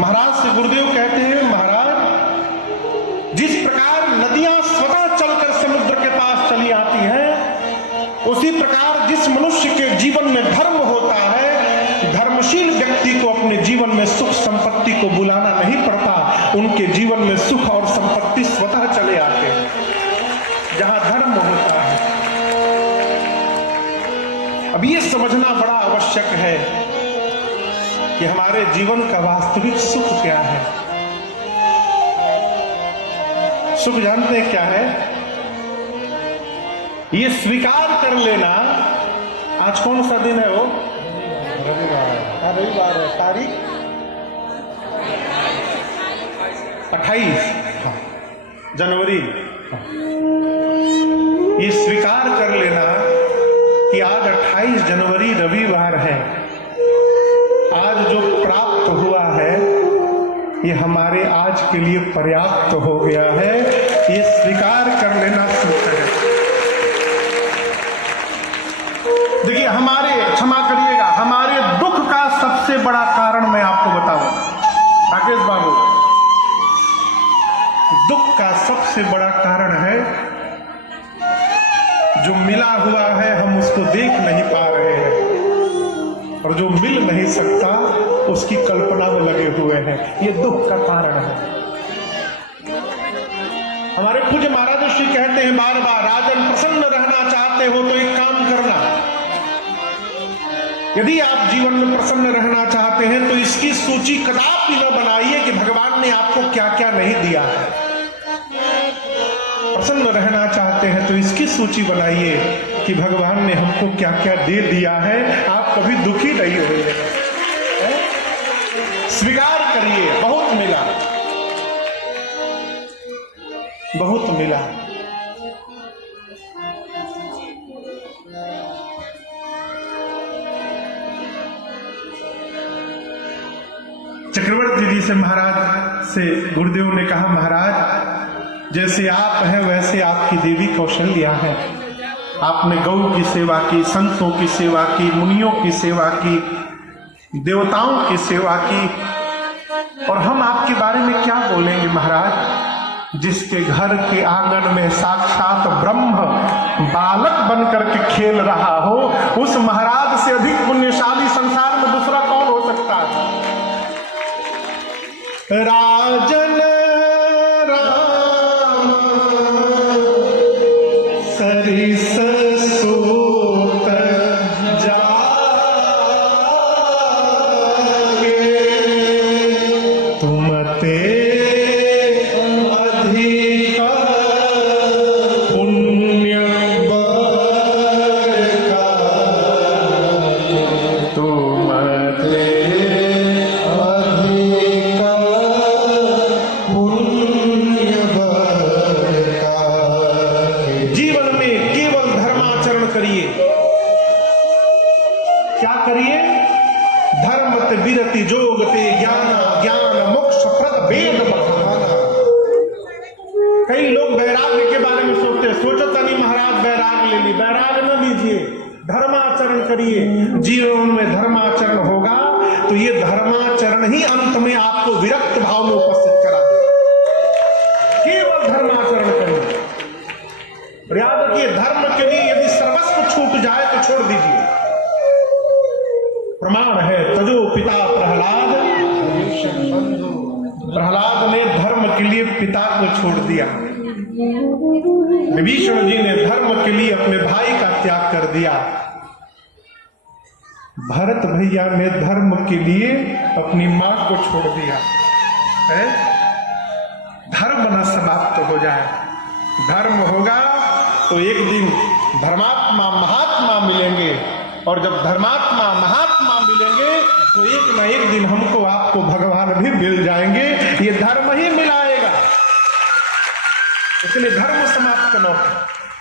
महाराज से गुरुदेव कहते हैं, महाराज जिस प्रकार नदियां स्वतः चलकर समुद्र के पास चली आती हैं, उसी प्रकार जिस मनुष्य के जीवन में धर्म होता है, धर्मशील व्यक्ति को अपने जीवन में सुख संपत्ति को बुलाना नहीं पड़ता, उनके जीवन में सुख और संपत्ति स्वतः चले आते हैं जहां धर्म होता है। अब ये समझना बड़ा आवश्यक है कि हमारे जीवन का वास्तविक सुख क्या है। सुख जानते हैं क्या है? ये स्वीकार कर लेना। आज कौन सा दिन है? वो रविवार है। तारीख 28 जनवरी। ये स्वीकार कर लेना कि आज 28 जनवरी रविवार है। आज जो प्राप्त हुआ है ये हमारे आज के लिए पर्याप्त हो गया है। ये स्वीकार कर लेना सुख है। देखिए, हमारे, क्षमा करिएगा, हमारे दुख का सबसे बड़ा कारण मैं आपको बताऊं राकेश बाबू, दुख का सबसे बड़ा कारण है जो मिला हुआ है हम उसको देख नहीं पा रहे हैं, और जो मिल नहीं सकता उसकी कल्पना में लगे हुए हैं। ये दुख का कारण है। हमारे पूज्य महाराज श्री कहते हैं बार बार, राजन प्रसन्न रहना चाहते हो तो एक काम करना, यदि आप जीवन में प्रसन्न रहना चाहते हैं तो इसकी सूची कदापि न बनाइए कि भगवान ने आपको क्या क्या नहीं दिया है। प्रसन्न रहना चाहते हैं तो इसकी सूची बनाइए कि भगवान ने हमको क्या क्या दे दिया है। आप कभी दुखी नहीं होंगे। स्वीकार करिए, बहुत मिला, बहुत मिला। चक्रवर्ती जी से महाराज से गुरुदेव ने कहा, महाराज जैसे आप हैं वैसे आपकी देवी कौशल्या है। आपने गौ की सेवा की, संतों की सेवा की, मुनियों की सेवा की, देवताओं की सेवा की, और हम आपके बारे में क्या बोलेंगे महाराज? जिसके घर के आंगन में साक्षात ब्रह्म बालक बनकर के खेल रहा हो, उस महाराज से अधिक पुण्यशाली संसार में दूसरा कौन हो सकता है? राजन राम सरिस सूत जागे, तुमते अधिक पुण्य बरका, तुमते क्या करिए? धर्म विरति जोगते ज्ञान ज्ञान मोक्ष प्रद वेद बखाना। कई लोग वैराग्य के बारे में सोचते हैं, सोचो तनी महाराज वैराग्य ले ली। वैराग्य न लीजिए, धर्माचरण करिए। जीवन में धर्माचरण होगा तो ये धर्माचरण ही अंत में आपको विरक्त भाव में उपस्थित करा देगा। केवल धर्माचरण करिए। याद रखिए, धर्म के लिए यदि सर्वस्व छूट जाए तो छोड़ दीजिए। प्रमाण है तजो पिता प्रहलाद, प्रहलाद ने धर्म के लिए पिता को छोड़ दिया। विभीषण जी ने धर्म के लिए अपने भाई का त्याग कर दिया। भरत भैया ने धर्म के लिए अपनी मां को छोड़ दिया है। धर्म न समाप्त हो जाए। धर्म होगा तो एक दिन धर्मात्मा महात्मा मिलेंगे, और जब धर्मात्मा महात्मा मिलेंगे तो एक न एक दिन हमको आपको भगवान भी मिल जाएंगे। ये धर्म ही मिलाएगा, इसलिए धर्म समाप्त न हो।